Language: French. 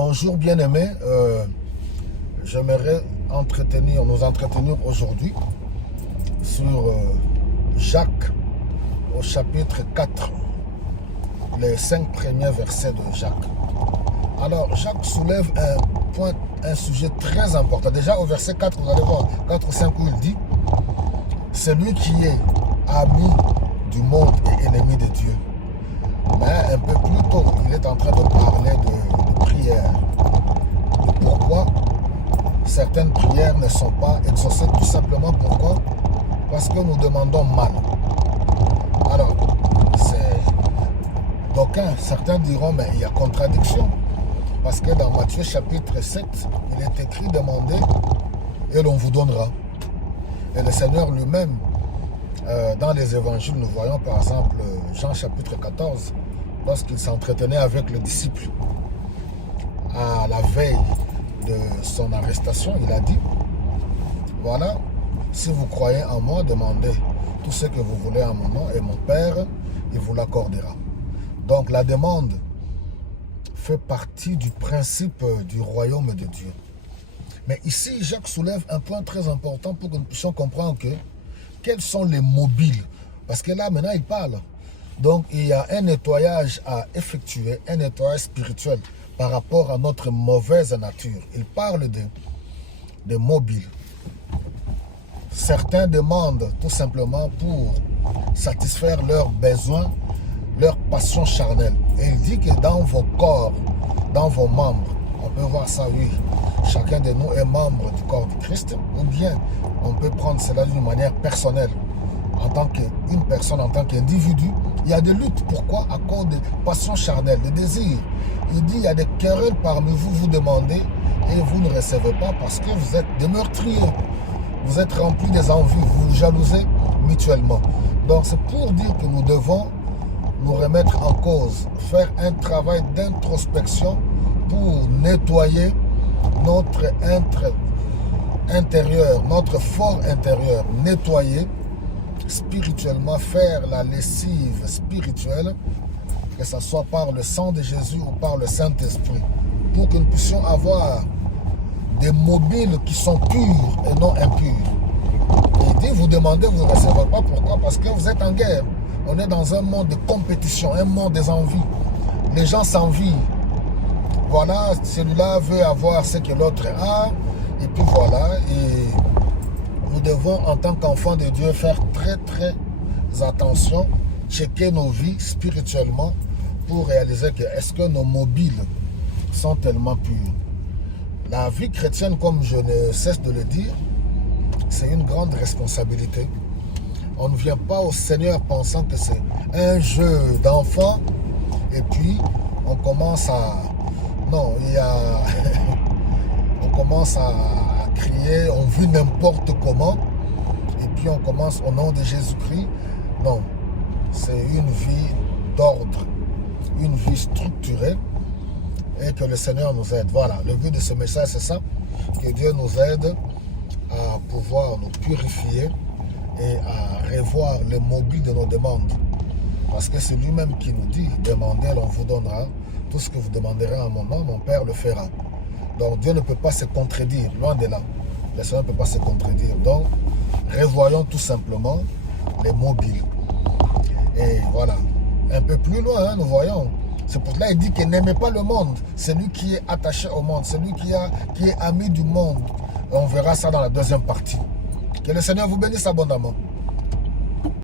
Bonjour bien-aimés, j'aimerais nous entretenir aujourd'hui sur Jacques au chapitre 4, les 5 premiers versets de Jacques. Alors Jacques soulève un sujet très important. Déjà au verset 4, vous allez voir, 4 ou 5 où il dit « Celui qui est ami du monde et ennemi de Dieu ». Mais un peu plus tôt, il est en train de parler de prière. Pourquoi certaines prières ne sont pas exaucées? Tout simplement pourquoi? Parce que nous demandons mal. Alors, certains diront, mais il y a contradiction. Parce que dans Matthieu chapitre 7, il est écrit « Demandez et l'on vous donnera ». Et le Seigneur lui-même, dans les évangiles, nous voyons par exemple Jean chapitre 14, lorsqu'il s'entretenait avec le disciple à la veille de son arrestation, il a dit, voilà, si vous croyez en moi, demandez tout ce que vous voulez en mon nom et mon Père, il vous l'accordera. Donc la demande fait partie du principe du royaume de Dieu. Mais ici, Jacques soulève un point très important pour que nous puissions comprendre que quels sont les mobiles. Parce que là, maintenant, il parle. Donc, il y a un nettoyage à effectuer, un nettoyage spirituel par rapport à notre mauvaise nature. Il parle de mobiles. Certains demandent tout simplement pour satisfaire leurs besoins, leur passion charnelle. Et il dit que dans vos corps, dans vos membres, on peut voir ça, oui, chacun de nous est membre du corps du Christ, ou bien on peut prendre cela d'une manière personnelle. En tant qu'une personne, en tant qu'individu, il y a des luttes. Pourquoi? À cause de passions charnelles, de désirs. Il dit, il y a des querelles parmi vous, vous demandez et vous ne recevez pas parce que vous êtes des meurtriers. Vous êtes remplis des envies, vous vous jalousez mutuellement. Donc c'est pour dire que nous devons nous remettre en cause, faire un travail d'introspection pour nettoyer notre intérieur, notre fort intérieur, nettoyer spirituellement, faire la lessive spirituelle, que ce soit par le sang de Jésus ou par le Saint-Esprit, pour que nous puissions avoir des mobiles qui sont purs et non impurs. Il dit, vous demandez, vous ne recevez pas. Pourquoi? Parce que vous êtes en guerre. On est dans un monde de compétition, un monde des envies. Les gens s'envient. Voilà, celui-là veut avoir ce que l'autre a, et puis voilà, et nous devons, en tant qu'enfants de Dieu, faire très attention, checker nos vies spirituellement pour réaliser que est-ce que nos mobiles sont tellement purs. La vie chrétienne, comme je ne cesse de le dire, c'est une grande responsabilité. On ne vient pas au Seigneur pensant que c'est un jeu d'enfant et puis on commence à... Non, il y a... on commence à crier, on vit n'importe comment, et puis on commence au nom de Jésus-Christ. Non, c'est une vie d'ordre, une vie structurée, et que le Seigneur nous aide. Voilà, le but de ce message, c'est ça, que Dieu nous aide à pouvoir nous purifier et à revoir les mobiles de nos demandes. Parce que c'est lui-même qui nous dit, demandez, on vous donnera. Tout ce que vous demanderez en mon nom, mon Père le fera. Donc Dieu ne peut pas se contredire, loin de là. Le Seigneur ne peut pas se contredire. Donc, revoyons tout simplement les mobiles. Et voilà. Un peu plus loin, nous voyons. C'est pour cela qu'il dit qu'il n'aimait pas le monde. Celui qui est attaché au monde, celui qui est ami du monde. Et on verra ça dans la deuxième partie. Que le Seigneur vous bénisse abondamment.